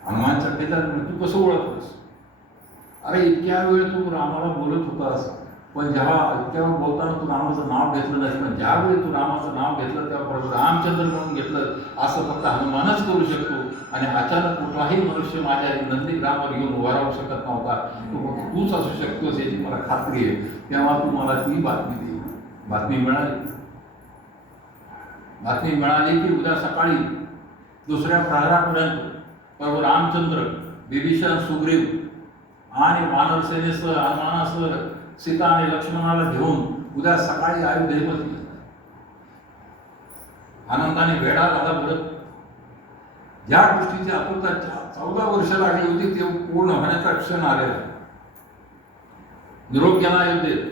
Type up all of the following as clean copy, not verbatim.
हनुमान चक्रीचा तू कसं ओळखतोस? अरे इतक्या वेळ तू रामाला बोलत होतास, पण जेव्हा इतक्या वेळ बोलताना तू रामाचं नाव घेतलं नाही, पण ज्यावेळी तू रामाचं नाव घेतलं तेव्हा प्रभू रामचंद्र म्हणून घेतलं, असं फक्त हनुमानच करू शकतो. आणि अचानक कुठलाही मनुष्य माझ्या नंदीग्रामावर येऊन उभा राहू शकत नव्हता, तूच असू शकतोस याची मला खात्री आहे. तेव्हा तू मला ती बातमी दिली. बातमी मिळाली की उद्या सकाळी दुसऱ्या प्रहरापर्यंत प्रभू रामचंद्र, विभीषण, सुग्रीव आणि वानर सेनेसह, हनुमानासह, सीता आणि लक्ष्मणाला घेऊन उद्या सकाळी अयोध्येमध्ये आनंदाने वेढा घाला बोलत. ज्या गोष्टीची आतुरता 14 वर्ष लागली होती ते पूर्ण होण्याचा क्षण आलेला. निरोप गेला अयोध्येत.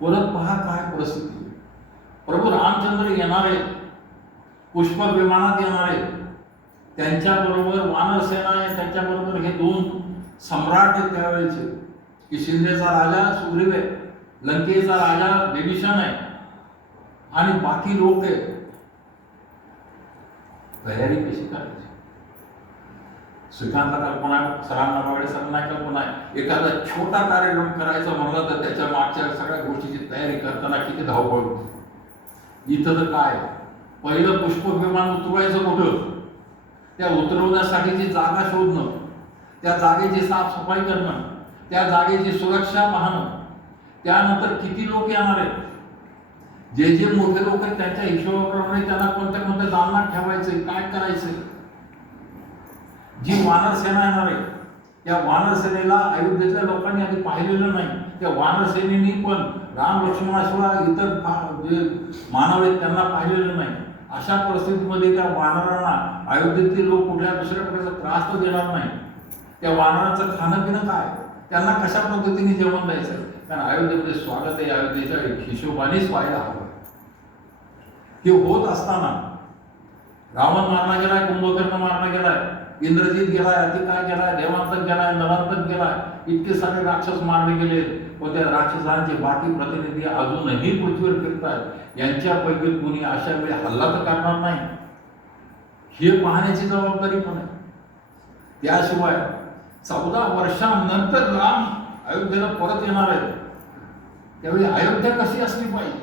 परत पहा काय परिस्थिती. प्रभू रामचंद्र येणार आहेत, पुष्पक विमानात येणार आहेत, त्यांच्याबरोबर वानर सेना आहे, त्यांच्याबरोबर हे 2 सम्राट आहेत त्यावेळेचे, की शिंदेचा राजा सुग्रीव आहे, लंकेचा राजा विभीषण आहे आणि बाकी लोक आहेत. तयारी कशी करायची? श्रीकांतला कल्पना, सरांना वगैरे सरांना कल्पना आहे. एखादा छोटा कार्यक्रम करायचा म्हणला तर त्याच्या मागच्या सगळ्या गोष्टीची तयारी करताना किती धावपळ होती. इथं तर काय, पहिलं पुष्पक विमान उतरवायचं कुठं, त्या उतरवण्यासाठीची जागा शोधणं, त्या जागेची साफसफाई करणं, त्या जागेची सुरक्षा पाहणं, त्यानंतर किती लोक येणार आहेत, जे जे मोठे लोक आहेत त्यांच्या हिशोबाप्रमाणे त्यांना कोणत्या कोणत्या दालनात ठेवायचंय, काय करायचंय. जी वानर सेना येणार आहे त्या वानर सेनेला अयोध्येतल्या लोकांनी आधी पाहिलेलं नाही. त्या वानर सेनेनी पण राम लक्ष्मणाशिवाय इतर जे मानव आहेत त्यांना पाहिलेलं नाही. अशा परिस्थितीमध्ये त्या वानरांना अयोध्येतील लोक कुठल्या दुसऱ्या प्रकारचा त्रास तर देणार नाही. त्या वानरांचं खाणं पिणं काय, त्यांना कशा पद्धतीने जेवण द्यायचं, कारण अयोध्येमध्ये स्वागत आहे, अयोध्येच्या हिशोबानेच व्हायला हवं. हे होत असताना रावण मारला गेलाय, कुंभकर्ण मारला गेलाय, इंद्रजित गेलाय, अतिकाय गेलाय, देवांतक गेलाय, नरांतक गेलाय, इतके सारे राक्षस मारले गेले व त्या राक्षसांचे बाकी प्रतिनिधी अजूनही पृथ्वीवर फिरतात. यांच्यापैकी कोणी अशा वेळी हल्ला तर करणार नाही, हे पाहण्याची जबाबदारी पण आहे. त्याशिवाय 14 वर्षांनंतर राम अयोध्येला परत येणार आहे. त्यावेळी अयोध्या कशी असली पाहिजे,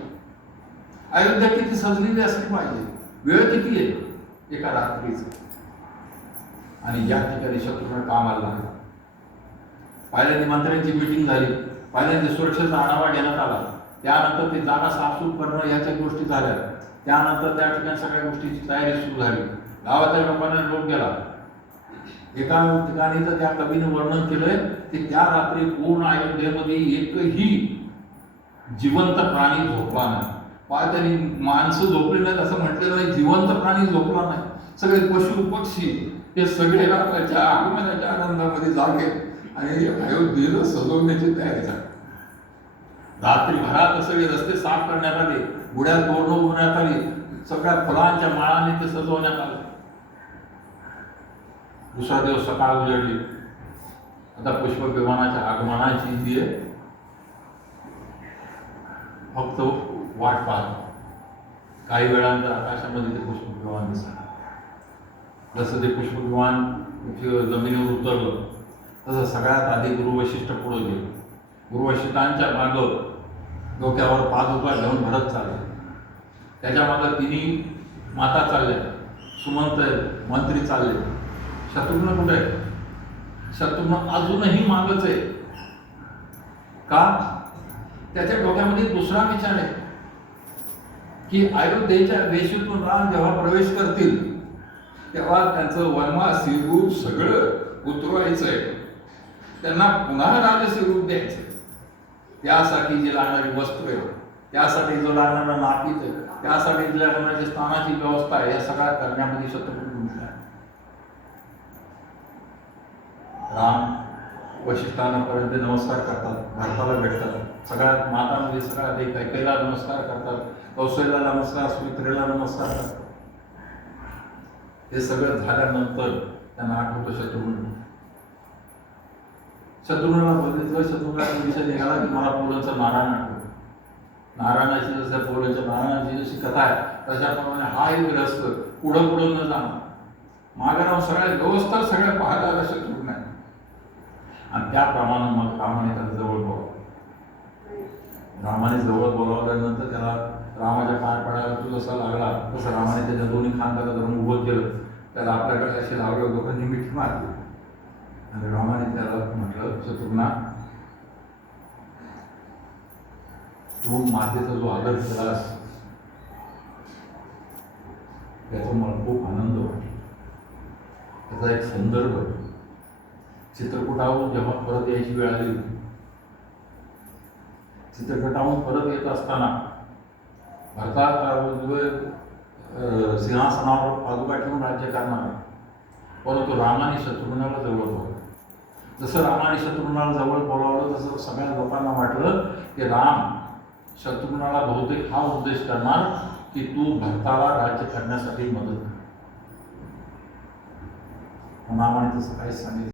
अयोध्या किती सजलेली असली पाहिजे, वेळ किती आहे, एका रात्रीच. आणि या ठिकाणी शत्रूला कामाला लागला. पहिल्यांदा मंत्र्यांची मीटिंग झाली, पहिल्यांदा सुरक्षेचा आढावा घेण्यात आला, त्यानंतर ते जागा साफसूफ करणं याच्या गोष्टी झाल्या, त्यानंतर त्या ठिकाणी सगळ्या गोष्टीची तयारी सुरू झाली. गावाच्या लोकांना लोक गेला. एका ठिकाणी तर त्या कवीने वर्णन केलंय की त्या रात्री पूर्ण अयोध्येमध्ये एकही जिवंत प्राणी झोपला नाही. त्यांनी माणसं झोपले नाहीत असं म्हटलेलं नाही, जिवंत प्राणी झोपला नाही. सगळे पशु पक्षी हे सगळे रात्रीच्या आगमनाच्या आनंदामध्ये जागे आणि अयोध्येला सजवण्याची तयारी झाली. रात्रीभरात सगळे रस्ते साफ करण्यात आले, गुढ्या तोरणं उभवण्यात आली, सगळ्या फुलांच्या माळाने ते सजवण्यात आले. दुसरा दिवस सकाळ उजळली. आता पुष्पक विमानाच्या आगमनाची जी आहे फक्त वाट पाहत. काही वेळानंतर आकाशामध्ये ते पुष्पक विमान दिसलं. जसं ते पुष्पक विमान जमिनीवर उतरलं तसं सगळ्यात आधी गुरु वशिष्ठ पुढे गेले. गुरु वशिष्ठांच्या मागं डोक्यावर पादुका घेऊन भरत चालले. त्याच्या मागं तिन्ही माता चालल्या, सुमंत मंत्री चालले. शत्रुघ्न कुठे आहे? शत्रुघ्न अजूनही मागच आहे. का? त्याच्या डोक्यामध्ये दुसरा विचार आहे की अयोध्येच्या वेशीतून राम जेव्हा प्रवेश करतील तेव्हा त्यांचं वनवास रूप सगळं उतरवायचं आहे, त्यांना पुन्हा राजसी रूप द्यायचं. त्यासाठी जे लागणारी वस्त्र आहे, त्यासाठी जो लागणारा नापीत आहे, त्यासाठी जी लागणारी स्थानाची व्यवस्था आहे, या सगळ्या करण्यामध्ये शत्रुघ्न गुंतला आहे. राम वशिष्ठांपर्यंत नमस्कार करतात, भारताला भेटतात, सगळ्या मातांमध्ये सगळ्या ते कैकेयीला नमस्कार करतात, कौशल्याला नमस्कार, सुमित्रेला नमस्कार करतात. हे सगळं झाल्यानंतर त्यांना आठवतं शत्रुघ्नाला बघितलं. शत्रुघ्नाचा विषय निघाला की मला पोलांचं नारायण आठवतं. नारायणाची जसं नारायणाची जशी कथा आहे तशाप्रमाणे हा एक ग्रस्त पुढं न जाणार. मागे राहून सगळ्या व्यवस्था सगळ्या पाहायला आल्या शत्रुघ्न आहे. आणि त्याप्रमाणे मग रामाने त्याला जवळ बोलावलं. रामाने जवळ बोलावल्यानंतर त्याला रामाच्या पाय पडायला तो जसा लागला तसं रामाने त्याच्या दोन्ही खांद्याला धरून उभं केलं. त्याला आपल्याकडे असे लावलं, लोकांनी मिठी मारली आणि रामाने त्याला म्हटलं, शत्रुघ्ना, तू मातेचा जो आदर केलास त्याचा मला खूप आनंद वाटला. त्याचा एक संदर्भ चित्रकूटावरून जेव्हा परत यायची वेळ आली, चित्रकूटावरून परत येत असताना भारतात सिंहासनावर पादुका ठेवून राज्य करणार आहे, परंतु रामाने शत्रुघ्नाला जवळ बोलावलं. जसं रामाने शत्रुघ्नाला जवळ बोलावलं तसं सगळ्या लोकांना वाटलं की राम शत्रुघ्नाला बहुतेक हा उद्देश करणार की तू भरताला राज्य करण्यासाठी मदत कर. रामाने तसं काही सांगितलं